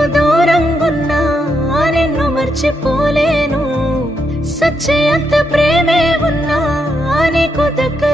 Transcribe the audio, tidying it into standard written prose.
నీకు దూరంగున్నా నిన్ను మర్చిపోలేను. సచ్చే అంత ప్రేమే ఉన్నా నీకు దగ్గర